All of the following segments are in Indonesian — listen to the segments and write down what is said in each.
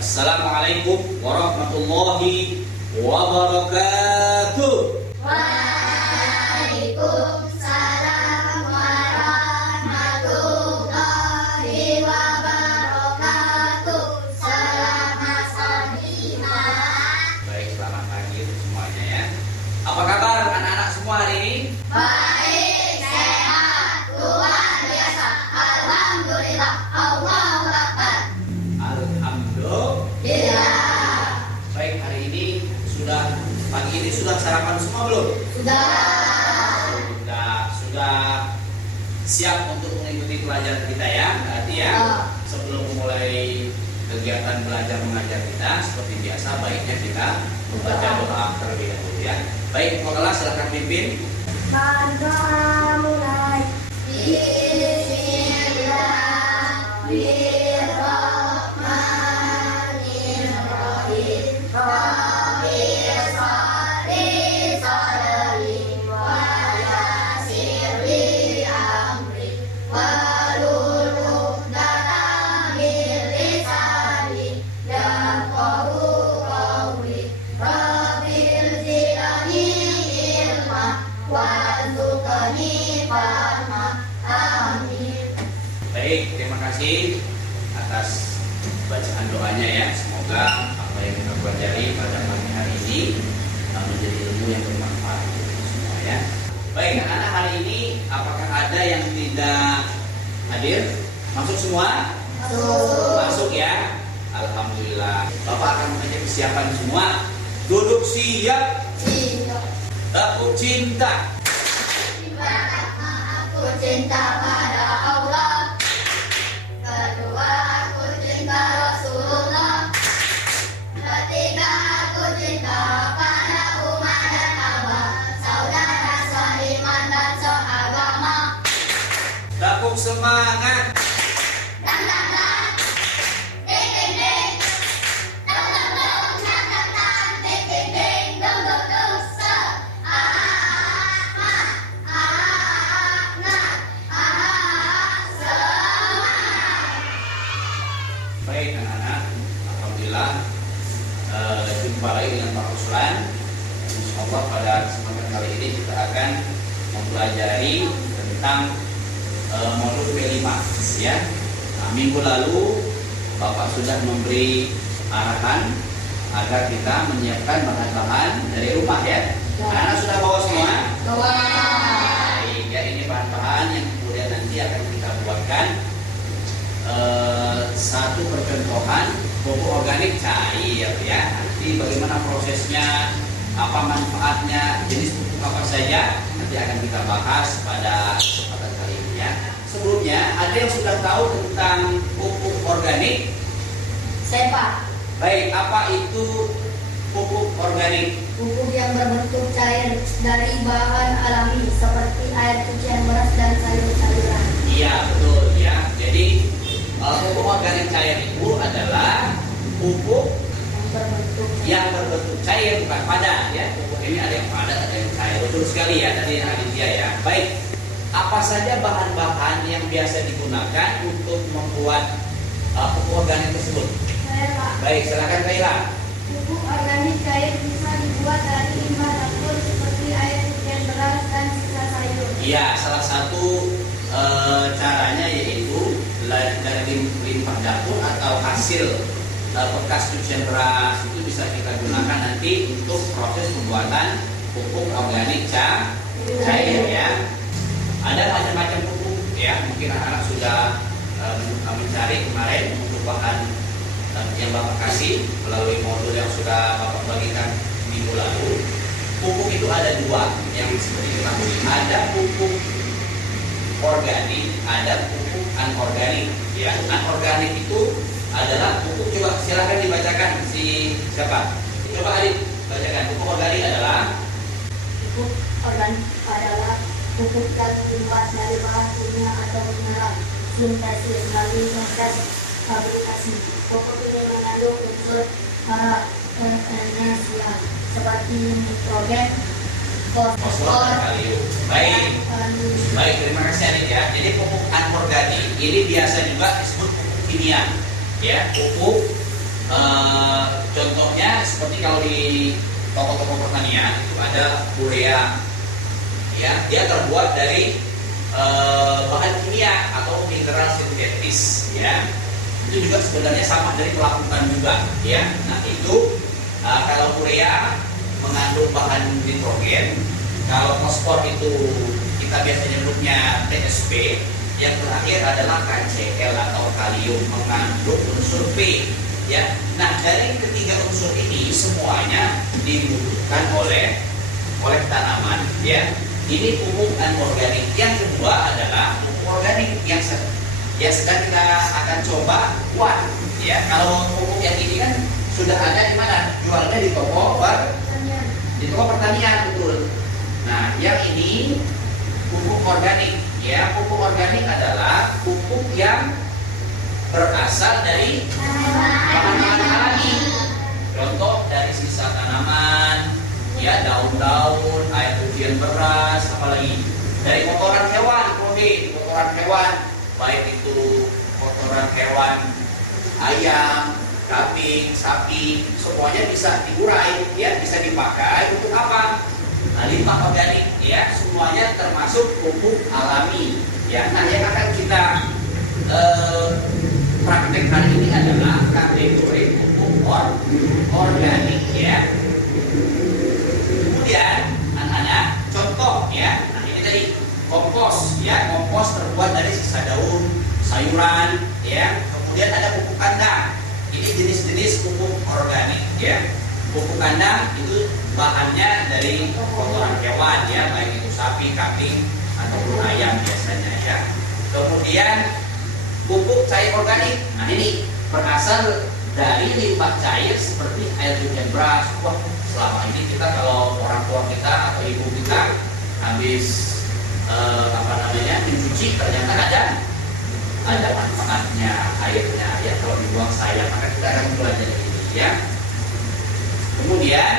Assalamualaikum warahmatullahi wabarakatuh. Waalaikumsalam warahmatullahi wabarakatuh. Selamat salimah. Baik, selamat pagi untuk semuanya ya. Apa kabar anak-anak semua hari ini? Baik, sehat, luar biasa. Alhamdulillah. Allahu Akbar. Alhamdulillah. Baik, hari ini pagi ini sudah sarapan semua belum? Sudah siap untuk mengikuti pelajaran kita ya. Berarti ya, sebelum memulai kegiatan belajar mengajar kita seperti biasa, baiknya kita membaca doa terlebih dahulu ya. Baik, Pokoknya silakan pimpin. Doa mulai. Bismillahirrahmanirrahim. Rabbil sholli sholli wa yassir li amri wahlul 'uqdatam min lisani yafqahu qawli. Rabbil zidni ilma warzuqni fahma. Amin. Baik, terima kasih atas bacaan doanya ya. Semoga apa yang kita pelajari pada pagi hari ini menjadi ilmu yang bermanfaat untuk kita semua ya. Baik, anak-anak, hari ini apakah ada yang tidak hadir? Masuk semua? Masuk ya. Alhamdulillah. Bapak akan mengajak kesiapan semua. Duduk siap. Aku cinta. Aku cinta pada Allah. Kedua, aku cinta Rasulullah. Ketiga, aku cinta pada umat dan abah, saudara seiman dan seagama. Tepuk semangat. Dang dang dang, ding ding ding, dang dang dang, dang dang dang, ding ding ding, dong dong dong, se, semangat. Baik anak-anak, alhamdulillah jumpa lagi dengan Pak Ruslan. Insyaallah pada kesempatan kali ini kita akan mempelajari tentang modul P5 ya. Nah, minggu lalu Bapak sudah memberi arahan agar kita menyiapkan bahan-bahan dari rumah ya. Anak-anak sudah bawa semua? Baik, ya, ini bahan-bahan yang kemudian nanti akan kita buatkan satu percontohan pupuk organik cair ya. Nanti bagaimana prosesnya, apa manfaatnya, jenis pupuk apa saja nanti akan kita bahas pada kesempatan kali ini ya. Sebelumnya ada yang sudah tahu tentang pupuk organik? Saya Pak, Baik, apa itu pupuk organik? pupuk yang berbentuk cair dari bahan alami seperti air cucian beras dan sayur-sayuran. Iya betul ya. Jadi pupuk organik cair itu adalah pupuk yang berbentuk cair, bukan padat ya. Pupuk ini ada yang padat, ada yang cair. Betul sekali ya tadi Aditya ya. Baik, apa saja bahan-bahan yang biasa digunakan untuk membuat pupuk organik tersebut? Saya Pak, Baik, silakan Kaila. pupuk organik cair bisa dibuat dari limbah dapur seperti air cucian beras dan sisa sayur. Iya, salah satu caranya yaitu dari limbah dapur atau hasil bekas cucian beras itu bisa kita gunakan nanti untuk proses pembuatan pupuk organik cair ya. Ada macam-macam pupuk ya. Mungkin anak-anak sudah mencari kemarin untuk bahan yang Bapak kasih melalui modul yang sudah Bapak bagikan minggu lalu. Pupuk itu ada dua yang seperti diketahui. Ada pupuk organik, ada pupuk anorganik ya. Anorganik itu adalah pupuk, coba silakan dibacakan si siapa? Coba Adit bacakan. Pupuk organik adalah Pupuk organik adalah pupuk yang dibuat dari bahan kimia atau mineral sintesis melalui proses fabrikasi. Pupuk ini mengandung unsur hara dan esensial seperti nitrogen, fosfor dan kalium. Baik. Baik, terima kasih Adit ya. Jadi pupuk anorganik ini biasa juga disebut pupuk kimia. Ya, pupuk Contohnya seperti kalau di toko-toko pertanian itu ada urea, ya, dia terbuat dari bahan kimia atau mineral sintetis, ya. Itu juga sebenarnya sama dari pelapukan juga, ya. Nah itu kalau urea mengandung bahan nitrogen, kalau fosfor itu kita biasanya nyebutnya TSP, yang terakhir adalah KCl atau kalium mengandung unsur P, ya. Nah dari ketiga unsur ini semuanya dibutuhkan oleh tanaman, ya. Ini pupuk anorganik. Yang kedua adalah pupuk organik yang sedang kita akan coba buat, ya. Kalau pupuk yang ini kan sudah ada di mana? Jualnya di toko pertanian, betul. Nah, yang ini pupuk organik, ya. Pupuk organik adalah pupuk yang berasal dari bahan-bahan alami. Contoh dari sisa tanaman, ya, daun-daun, air cucian beras, apalagi dari kotoran hewan, kotoran hewan, baik itu kotoran hewan ayam, kambing, sapi, semuanya bisa diurai, ya, bisa dipakai untuk apa? Nah, limbah organik, ya, semuanya termasuk pupuk alami, ya. Nah, yang akan kita praktek hari ini adalah kategori pupuk organik, ya. Kemudian anak-anak contoh, ya. Nah ini tadi kompos, ya. Kompos terbuat dari sisa daun sayuran, ya. Kemudian ada pupuk kandang. Ini jenis-jenis pupuk organik, ya. Pupuk kandang itu bahannya dari kotoran hewan, ya, baik itu sapi, kambing ataupun ayam biasanya, ya. Kemudian pupuk cair organik. Nah ini berasal dari limbah cair seperti air cucian beras. Wah, selama ini kita kalau orang tua kita atau ibu kita habis mencuci, ternyata ada manfaatnya airnya, ya. Kalau dibuang sayang, maka kita akan belajar ini, ya. Kemudian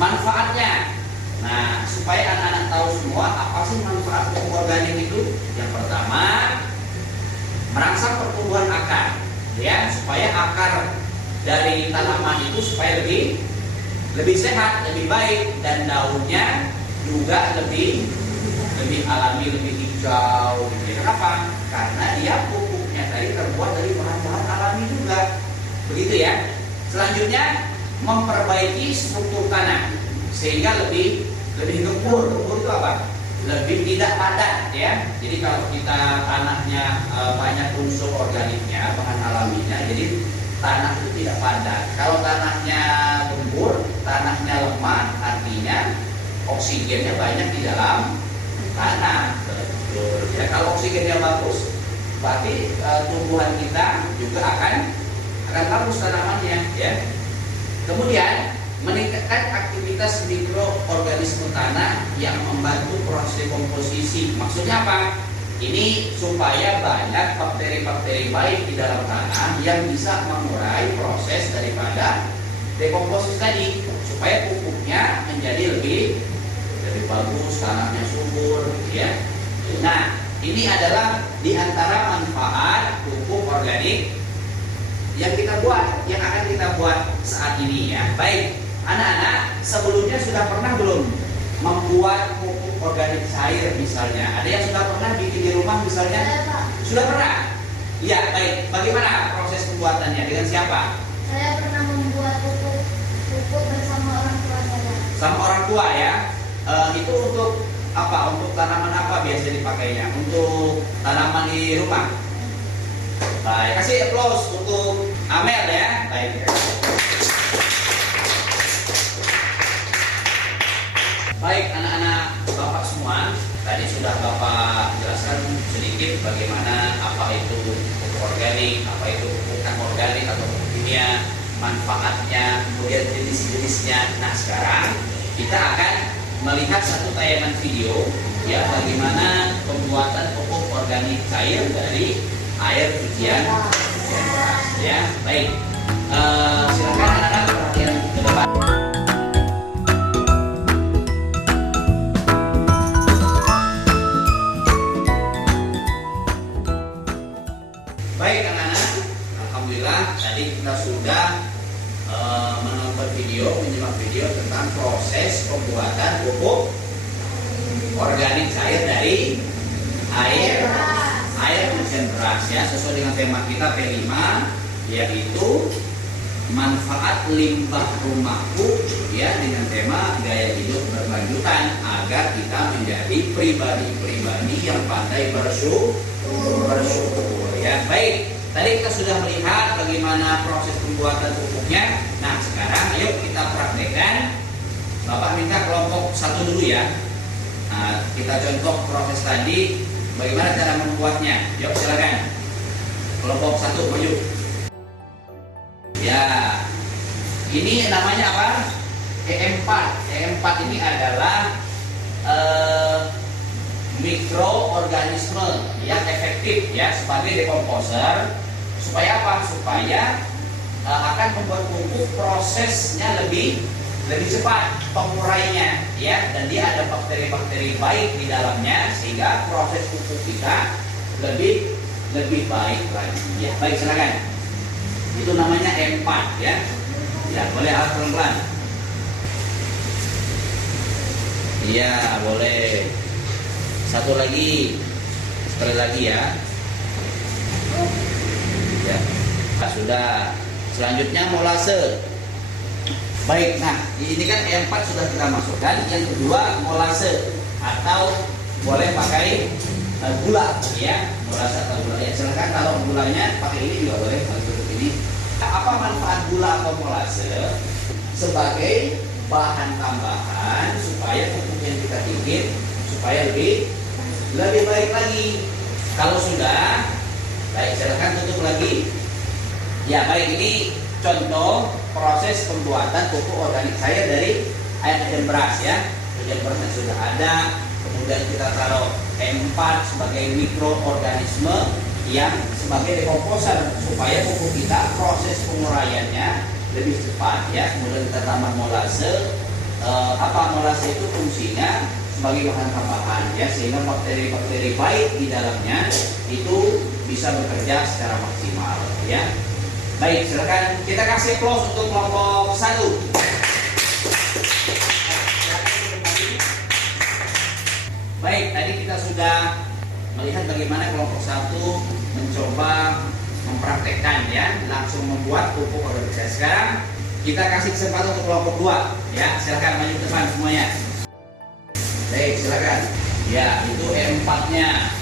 manfaatnya. Nah, supaya anak-anak tahu semua apa sih manfaat pupuk organik itu. Yang pertama, merangsang pertumbuhan akar, ya, supaya akar dari tanaman itu supaya lebih sehat, lebih baik, dan daunnya juga lebih alami, lebih hijau. Kenapa? Karena dia pupuknya tadi terbuat dari bahan-bahan alami juga, begitu, ya. Selanjutnya memperbaiki struktur tanah sehingga lebih gembur. Gembur itu apa? Lebih tidak padat, ya. Jadi kalau kita tanahnya banyak unsur organiknya, bahan alaminya, jadi tanah itu tidak padat. Kalau tanahnya gembur, tanahnya lemah, artinya oksigennya banyak di dalam tanah. Betul, ya. Kalau oksigennya bagus, berarti tumbuhan kita juga akan bagus tanamannya, ya. Kemudian meningkatkan aktivitas mikroorganisme tanah yang membantu proses dekomposisi. Maksudnya apa? Ini supaya banyak bakteri-bakteri baik di dalam tanah yang bisa mengurai proses daripada dekomposisi tadi, supaya pupuknya menjadi lebih bagus, tanahnya subur, ya. Nah, ini adalah diantara manfaat pupuk organik yang akan kita buat saat ini, ya. Baik, anak-anak, sebelumnya sudah pernah belum membuat pupuk organik cair misalnya? Ada yang sudah pernah bikin di rumah misalnya? Sudah pernah? Ya, baik. Bagaimana proses pembuatannya? Dengan siapa? Saya pernah membuat pupuk bersama orang tua saya. Sama orang tua, ya. Itu untuk apa? Untuk tanaman apa biasa dipakainya? Untuk tanaman di rumah? Baik, kasih applause untuk Amel, ya. Baik. Baik, anak-anak Bapak semua, tadi sudah Bapak jelaskan sedikit bagaimana apa itu pupuk organik, apa itu pupuk anorganik atau pupuk kimia, manfaatnya, kemudian jenis-jenisnya. Nah, sekarang kita akan melihat satu tayangan video, ya, bagaimana pembuatan pupuk organik cair dari air cucian beras, ya. Baik, silakan anak-anak perhatian ke depan. Baik anak-anak, alhamdulillah tadi kita sudah menonton video, menyimak video tentang proses pembuatan pupuk organik cair dari air hujan deras ya, sesuai dengan tema kita P5, yaitu manfaat limbah rumahku ya, dengan tema gaya hidup berkelanjutan agar kita menjadi pribadi-pribadi yang pandai bersyukur ya. Baik, tadi kita sudah melihat bagaimana proses pembuatan pupuknya. Nah, sekarang ayo kita praktekkan. Bapak minta kelompok 1 dulu ya. Nah, kita contoh proses tadi, bagaimana cara membuatnya. Yuk silakan. Kelompok 1 maju. Ya, ini namanya apa? E4. E4 ini adalah mikroorganisme yang efektif ya sebagai dekomposer. Supaya apa? Supaya akan membuat pupuk prosesnya lebih cepat penguraiannya ya, dan dia ada bakteri-bakteri baik di dalamnya sehingga proses pupuk kita lebih baik lagi ya. Baik, silakan. Itu namanya E4 ya. Ya, boleh harus pelan-pelan. Iya, boleh. Satu lagi. Sekali lagi ya. Ya. Nah, sudah. Selanjutnya molase. Baik, nah ini kan E4 sudah kita masukkan. Yang kedua molase atau boleh pakai gula ya. Molase atau gula ya. Silakan, kalau gulanya pakai ini juga boleh, seperti ini. Apa manfaat gula atau molase? Sebagai bahan tambahan supaya pupuk yang kita bikin supaya lebih baik lagi. Kalau sudah baik, silakan tutup lagi. Ya, baik, ini contoh proses pembuatan pupuk organik cair dari air hujan beras ya. Hujan beras yang sudah ada, kemudian kita taruh E4 sebagai mikroorganisme yang sebagai dekomposer supaya pupuk kita proses penguraiannya lebih cepat ya. Kemudian kita tambah molase. Apa molase itu fungsinya? Sebagai bahan tambahan ya, sehingga bakteri-bakteri baik di dalamnya itu bisa bekerja secara maksimal ya. Baik, silakan kita kasih close untuk kelompok 1. Baik, tadi kita sudah melihat bagaimana kelompok 1 mencoba mempraktekkan ya, langsung membuat pupuk organik cair. Sekarang kita kasih kesempatan untuk kelompok 2 ya. Silakan maju depan semuanya. Baik, silakan. Ya, itu E4-nya.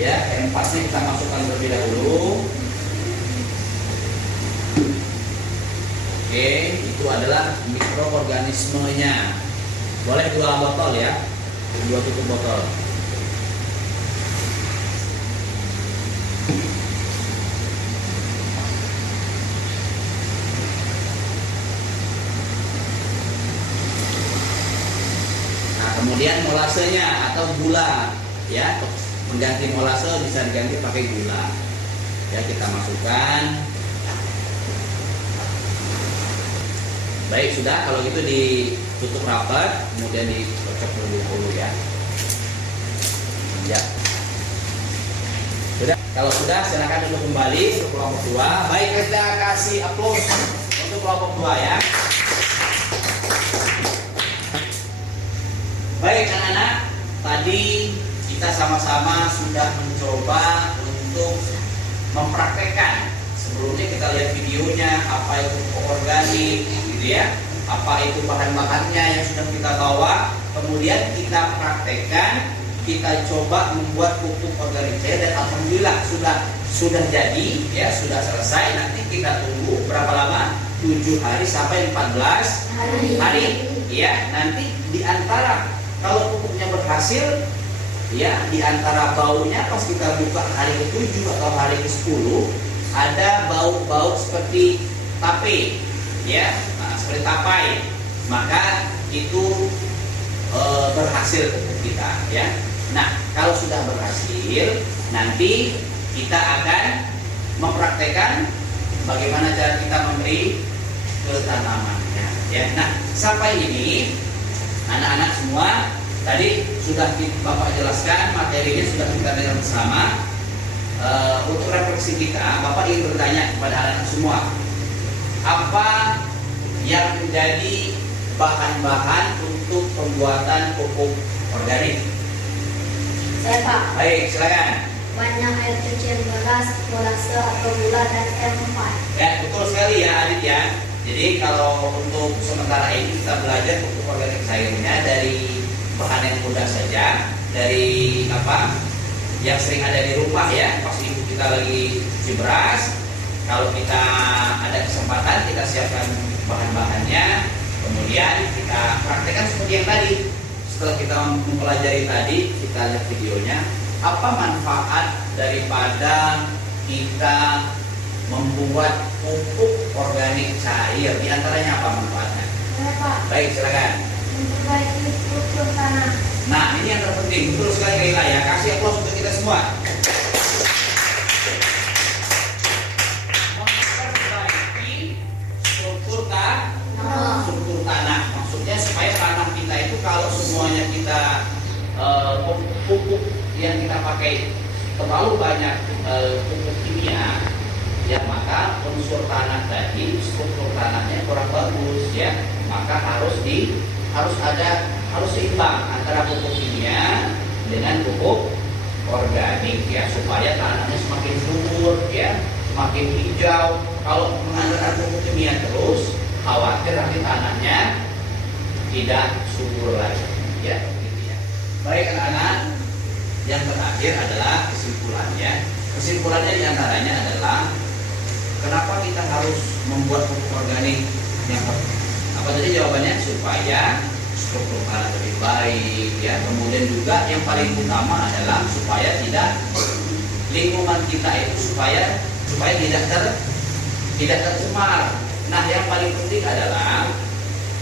Ya, E4-nya kita masukkan terlebih dahulu. Oke, itu adalah mikroorganismenya. Boleh 2 botol ya. 2 tutup botol. Kemudian molasenya atau gula ya, mengganti molase bisa diganti pakai gula ya. Kita masukkan. Baik, sudah. Kalau gitu ditutup rapat, kemudian dikocok terlebih dahulu ya. Ya, sudah. Kalau sudah, silakan duduk kembali untuk kelompok 2. Baik, kita kasih aplaus untuk kelompok 2 ya. Baik anak-anak, tadi kita sama-sama sudah mencoba untuk mempraktekkan. Sebelumnya kita lihat videonya, apa itu pupuk organik gitu ya, apa itu bahan-bahannya yang sudah kita bawa. Kemudian kita praktekkan, kita coba membuat pupuk organik cair dan alhamdulillah sudah jadi ya, sudah selesai. Nanti kita tunggu berapa lama? 7 hari sampai 14 hari ya. Nanti di antara, kalau pupuknya berhasil ya, di antara baunya pas kita buka hari ke-7 atau hari ke-10 ada bau-bau seperti tape ya, seperti tapai, maka itu berhasil pupuk kita ya. Nah, kalau sudah berhasil, nanti kita akan mempraktekkan bagaimana cara kita memberi ke tanamannya ya. Nah, sampai ini anak-anak semua tadi sudah Bapak jelaskan, materinya sudah kita dengar bersama. Untuk refleksi kita, Bapak ingin bertanya kepada anak-anak semua, apa menjadi bahan-bahan untuk pembuatan pupuk organik? Saya Pak. Baik, silakan. Banyak air cucian beras, molase atau gula dan air mempan. Ya, betul sekali ya Adit ya. Jadi kalau untuk sementara ini kita belajar pupuk organik cairnya dari bahan yang mudah saja, dari apa yang sering ada di rumah ya. Pas ibu kita lagi cuci beras, kalau kita ada kesempatan kita siapkan bahan-bahannya, kemudian kita praktekkan seperti yang tadi. Setelah kita mempelajari tadi, kita lihat videonya, apa manfaat daripada kita membuat pupuk organik cair? Di antaranya apa manfaatnya? Saya Pak. Baik, silakan. Memperbaiki struktur tanah. Nah, ini yang terpenting, betul sekali Kaila ya. Kasih aplaus untuk kita semua. Memperbaiki struktur struktur tanah. Maksudnya supaya tanah kita itu kalau semuanya kita pupuk yang kita pakai terlalu banyak pupuk kimia, ya maka unsur tanah tadi, struktur tanahnya kurang bagus ya, maka harus seimbang antara pupuk kimia dengan pupuk organik ya, supaya tanahnya semakin subur ya, semakin hijau. Kalau mengandalkan pupuk kimia terus, khawatir nanti tanahnya tidak subur lagi ya. Baik anak-anak, yang terakhir adalah kesimpulannya. Kesimpulannya diantaranya adalah kenapa kita harus membuat pupuk organik yang apa tadi jawabannya? Supaya struktur tanah lebih baik ya. Kemudian juga yang paling utama adalah supaya tidak lingkungan kita itu supaya tidak tercemar. Nah, yang paling penting adalah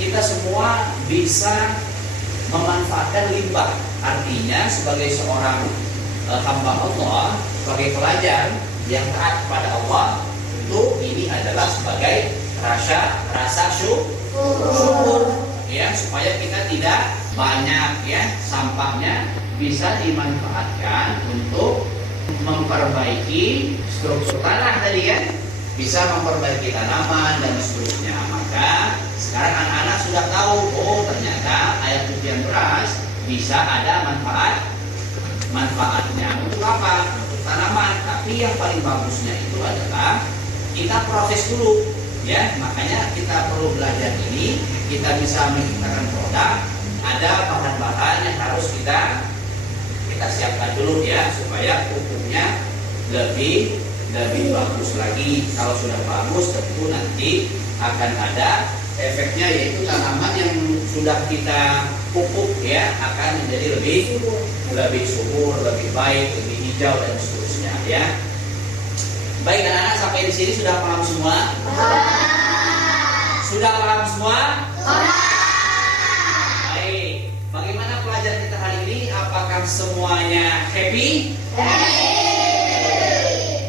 kita semua bisa memanfaatkan limbah. Artinya sebagai seorang hamba Allah, sebagai pelajar yang taat kepada Allah, tentu ini adalah sebagai rasa syukur ya, supaya kita tidak banyak ya sampahnya, bisa dimanfaatkan untuk memperbaiki struktur tanah tadi ya, bisa memperbaiki tanaman dan seterusnya. Maka sekarang anak-anak sudah tahu, oh ternyata air cucian beras bisa ada manfaatnya. Untuk apa? Untuk tanaman. Tapi yang paling bagusnya itu adalah kita proses dulu ya. Makanya kita perlu belajar ini, kita bisa menciptakan produk. Ada bahan-bahan yang harus kita siapkan dulu ya, supaya pupuknya lebih bagus lagi. Kalau sudah bagus, tentu nanti akan ada efeknya, yaitu tanaman yang sudah kita pupuk ya akan menjadi lebih subur, lebih baik, lebih hijau dan seterusnya ya. Baik anak-anak, sampai di sini sudah paham semua? Sudah paham semua? Baik. Bagaimana pelajaran kita hari ini? Apakah semuanya happy?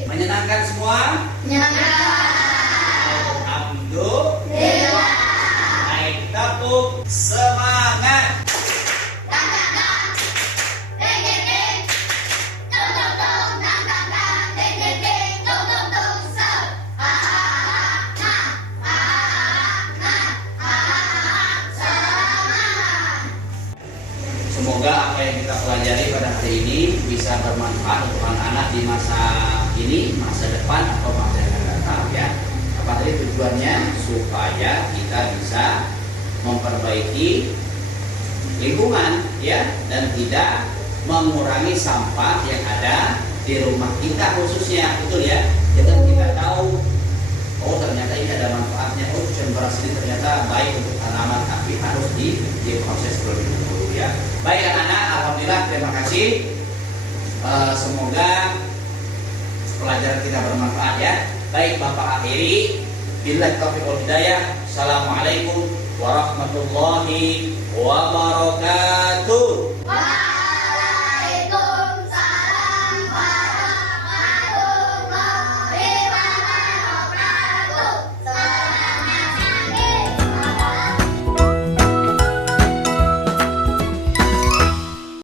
Menyenangkan semua? Alhamdulillah. Baik, tepuk semangat. Semoga apa yang kita pelajari pada hari ini bisa bermanfaat untuk anak-anak di masa ini, masa depan atau masa yang akan datang ya. Apa tadi tujuannya? Supaya kita bisa memperbaiki lingkungan ya, dan tidak mengurangi sampah yang ada di rumah kita khususnya, betul ya. Jadi kita tahu, oh ternyata ini ada manfaatnya, oh cucian beras ini ternyata baik untuk tanaman, tapi harus diproses terlebih dahulu ya. Baik anak-anak, alhamdulillah, terima kasih. Semoga pelajaran kita bermanfaat ya. Baik, Bapak akhiri. Billahi taufiq wal hidayah. Assalamualaikum warahmatullahi wabarakatuh.